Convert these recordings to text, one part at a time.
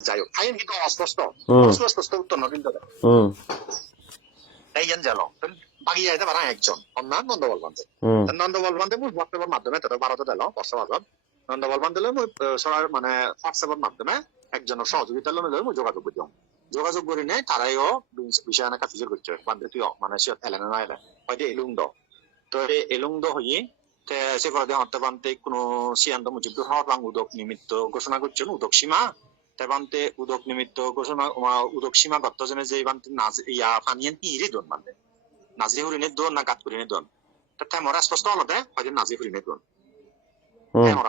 যাই হোক আইন কিন্তু অস্পষ্ট। অস্পষ্ট উত্তর না কিন্তু হুম। এই জন বাকি যাইতে পারা একজন। অন্যান্য নন্দবল বান্ধে হুম। নন্দবল বান্ধে মই হোয়াটসঅ্যাপের মাধ্যমে তাদের ভারতে দিল বর্ষবাদত নন্দবল বান্ধে মই সবার মানে হোয়াটসঅ্যাপের মাধ্যমে একজনের সহযোগিতা লই মই যোগাযোগ করি যোগাযোগ করি নে তারাইও বিষয় এনে কাটিজোর করছে বান্ধে তুই মানে সে এলেন না এলেন হয়তো এলুং দ। তো এলুং দ সে করে হতে বান্ধে কোনো সিয়ান্ত মুজিবুর রহমান বাং উদক নিমিত্ত ঘোষণা করছেন উদক সীমা। তেবান্তে উদক নিমিত্ত ঘোষণা উদক সীমা গত্তজনে যে বান্তে নাজ ইয়া ইরে দন বান্ধে নাজি হরিনে দন না গাত করিনে দন। মরা স্পষ্ট নাজি হরিনে দন।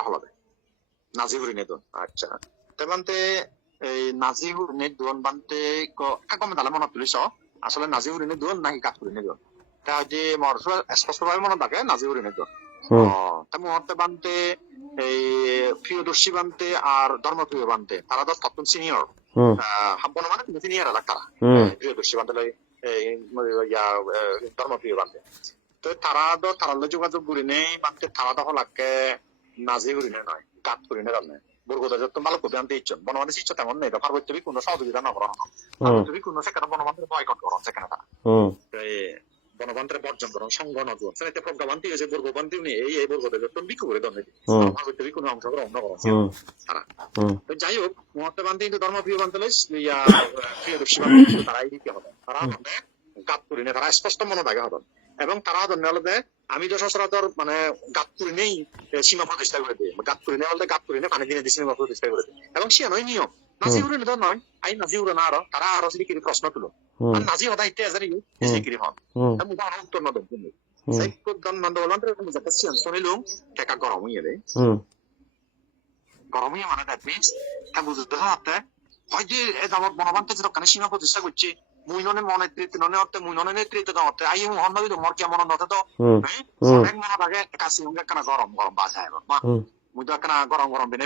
হলতে নাজি হরিনে দন। আচ্ছা। তেবান্তে এই নাজি হরিনে দন বান্তে কাকম তালে মনত তুলিছ? আসলে নাজি হরিনে দন নাকি গাত করিনে দন? তা হয়তো মর স্পষ্ট ভাবে মনত থাকে নাজি হরিনে দন। তা মুহূর্তে বানতে এই প্রিয়দর্শী বানতে আর ধর্মপ্রিয় বানতে তারা তো তত্ত্ব সিনিয়র হাব্বন মানে সিনিয়র এলাকা তারা। প্রিয়দর্শী বানতে ইয়া ধর্মপ্রিয় বানতে তো তারা তো তারা যোগাযোগ করি নেই বানতে তারা তো হলাকে নাজি করি নয় কাট করি নে জানে বরগোদা যত ভালো কবি আনতে ইচ্ছন বনবাদী ইচ্ছা তেমন নেই পার্বত্যবী কোনো সহযোগিতা না করা হুম। পার্বত্যবী কোনো সেখানে বনবান্ধের বয়কট করা সেখানে তারা। গণতন্ত্রে বর্জন সংগণ করুন সেটা প্রজ্ঞাবান্তি হয়েছে বর্গবান্তি উনি এই এই বর্গতে যত বিক্ষোভ করে দন্ডে হুম। কোনো অংশগ্রহণ না তারা তো যাই হোক মহাত্মা গান্ধী কিন্তু ধর্মপ্রিয় বান্ধব ইয়া প্রিয় দর্শী কিন্তু তারাই দিতে হবে। তারা মানে গাত করি না তারা স্পষ্ট মনে থাকে হবেন এবং তারা ধন্য হলে আমি তো সচরাচর মানে গাত করি নেই সীমা প্রতিষ্ঠা করে দিই। গাত করি নেই বলতে গাত করি নেই পানি দিনে দিয়ে সীমা প্রতিষ্ঠা করে দিই। এবং সে নয় নিয়ম। নাজি উড়ে নয় আই নাজি উড়ে না আরও তারা আরও সিকিরি প্রশ্ন তুলো। ইত্যাদি এজারি সিকিরি হন হুম আমি উদাহরণ উত্তর নদম কিন্তু হুম সেই কুদ্দান নন্দ বললাম তো যাতে সিয়ান শুনিলুম টেকা গরম হইয়ে দেয় হুম গরম হইয়া মানে দ্যাট মিনস তা বুঝতে হাতে হয়তো এ যাবত বনবান্তে যে দোকানে সীমা প্রতিষ্ঠা করছে মুইননে মনে নেতৃত্ব ননে হতে মুইননে নেতৃত্ব দেওয়াতে আই মু হন নবী মর কি মন নতে তো অনেক মনে লাগে কাছে সঙ্গে কেন গরম গরম বাসায় মা হুম মুই তো কেন গরম গরম বেনে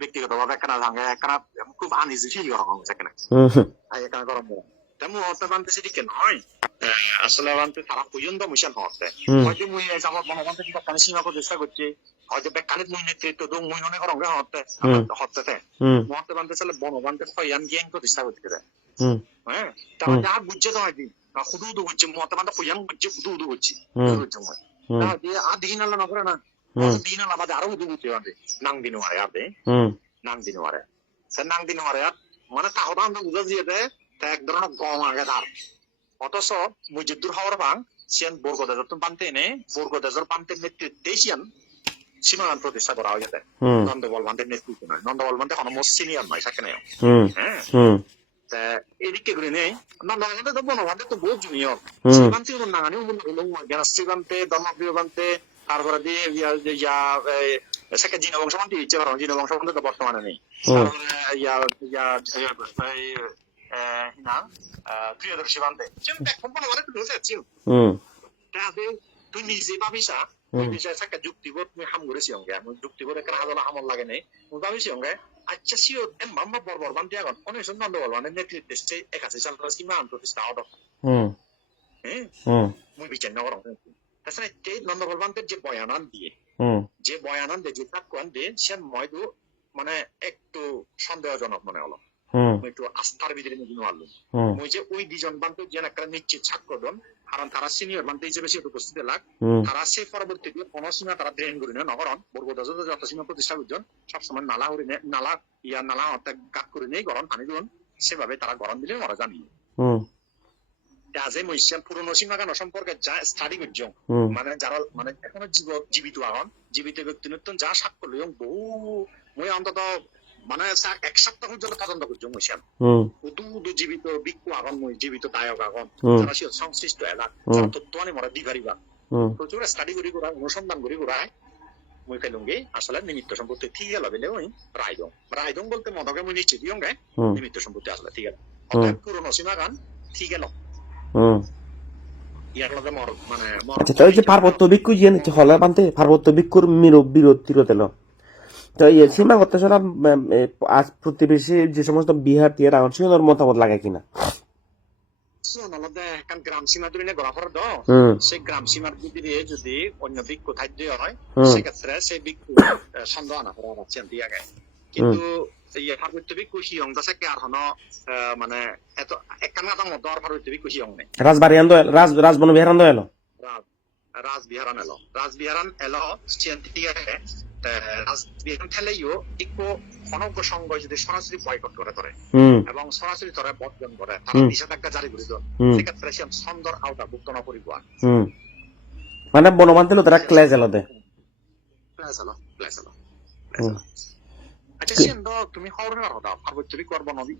ব্যক্তিগত ভাবে কেন সঙ্গে কেন খুব আনইজি ফিল গরম হচ্ছে কেন আই কেন গরম গরম তেমন হতে বানতে সেটি কে নয় আসলে বানতে তারা পর্যন্ত মিশন হচ্ছে হুম হয়তো মুই যে দোকানে সীমা প্রতিষ্ঠা করছে হয়তো মুই নেতৃত্ব দো মুই হতে। হতে হুম মহাত্মা গান্ধী চালে প্রতিষ্ঠা করতে দেয় হুম হ্যাঁ তারপর যা বুঝছে তো হয়নি খুদু উদু হচ্ছে মহাত্মা গান্ধী খয়ান বুঝছে খুদু উদু হচ্ছে হুম হুম আর দিন আল্লাহ না করে না হুম দিন আল্লাহ বাদে আরও উদু হচ্ছে বাদে নাং দিন মারে আপনি হুম নাং দিন মারে সে নাং দিন মারে আর মানে তাহলে আমরা বুঝা দিয়ে দেয় তা এক ধরনের গম আগে তার অথচ মুজিদুর হওয়ার ভাং সিয়ান বর্গদেজর তো পানতে এনে বর্গদেজর পানতে নেতৃত্বে সিয়ান সীমানান প্রতিষ্ঠা করা হয়েছে নন্দবল বান্ধের নেতৃত্ব নয়। নন্দবল বান্ধে কোনো সিনিয়র নয় সেখানে হ্যাঁ। তা এদিকে করে নেই। নন্দবল তো বনবান্ধে তো বহুত জুনিয়র শ্রীকান্তি নাঙানি জ্ঞান শ্রীকান্তে ধর্মপ্রিয় বান্তে তারপরে দিয়ে ইয়া সেকে জিন বংশবান্তি ইচ্ছে পারো জিন বংশবান্তি তো বর্তমানে নেই। তারপরে ইয়া ইয়া প্রিয়দর্শী সম্পূর্ণ মানে চিম হুম। তাহলে তুই নিজে ভাবিসা হুম। তুই যুক্তিবোধ তুই হাম করেছি অঙ্গে আমি যুক্তিবোধ একটা হাজার হামল লাগে নেই। তুই ভাবিছি অঙ্গে আচ্ছা সিও এম মাম্মা বরবর বান্তি এখন অনেক সুন্দর নন্দ বলবানের নেতৃত্বে হুম। মই বিচার তাছাড়া যে বয়ানান দিয়ে হুম। যে বয়ানান দিয়ে যে দিয়ে সে ময়দু মানে একটু সন্দেহজনক মনে হলো। নিয়ে মারলাম হুম। মই যে ওই দুজন বান্ত যে একটা নিশ্চিত সাক্ষ্য দন কারণ তারা সিনিয়র হিসেবে সে উপস্থিত লাগ তারা সে পরবর্তীতে তারা ড্রেন করি না বর্গদাজ প্রতিষ্ঠা করছেন সবসময় নালা হরি নালা ইয়া নালা গাত করে নেই গরম পানি দিন সেভাবে তারা গরম দিলে মরা জানি। আজে মহিষান পুরনো সীমা গান সম্পর্কে যা স্টাডি করছেন হুম। মানে যারা মানে এখনও জীব জীবিত এখন জীবিত ব্যক্তি নতুন যা সাক্ষ্য লইম বহু মই অন্তত মানে মই সিয়াম হুম। উদু উদু জীবিত বিক্ষু আগন মই জীবিত দায়ক আগন হুম। যারা সিও সংশ্লিষ্ট এলা আনি মরা দি পারিবা হুম। প্রচুর স্টাডি করি করা অনুসন্ধান করি করা মই ফেলুঙ্গে আসলে নিমিত্ত সম্পত্তি ঠিক গেল বেলে ওই রায়দং রায়দং বলতে মদকে মই নিশ্চিত দিয়ঙ্গে হুম। নিমিত্ত সম্পত্তি আসলে ঠিক গেল। অতএব পুরনো সীমা গান ঠিক গেল মানে আচ্ছা যে পার্বত্য ভিক্ষু যে হলে বানতে পার্বত্য ভিক্ষুর মিরো বিরোধ তিরোতেল তো এই সীমা করতে সারা আজ প্রতিবেশী যে সমস্ত বিহার টিয়ার আউন সিওর মতামত লাগে কিনা? নলদে এখন গ্রাম সীমা ধরে গড়া ফর দ হুম। সেই গ্রাম সীমার ভিতরে যদি অন্য ভিক্ষু খাদ্য হয় হুম। সেক্ষেত্রে সেই ভিক্ষু আহ, সন্দেহ না করা যাচ্ছে দিয়া গায়। কিন্তু পার্বত্যবিক কুশি অং দাসে কে আর হনো আহ, মানে এত একখান কথা মতো আর পার্বত্যবিক কুশি অং নেই। রাজবাড়ি আন্দো রাজ রাজবন বিহার আন্দো এলো? রাজবিহারান এলো। রাজবিহারান এলো রাজবিহারান খেলেইও একটু অনজ্ঞ সংঘ যদি সরাসরি বয়কট করে ধরে এবং সরাসরি ধরে বর্জন করে তারা নিষেধাজ্ঞা জারি করে দেন সেক্ষেত্রে সে ছন্দর আওতা ভুক্ত না করিব মানে বনবান্তিল তারা ক্লেজ এলো দে। প্লেস হলো প্লেস হলো আচ্ছা সেন্দ তুমি না হতা পার্বত্যবিক করব নবী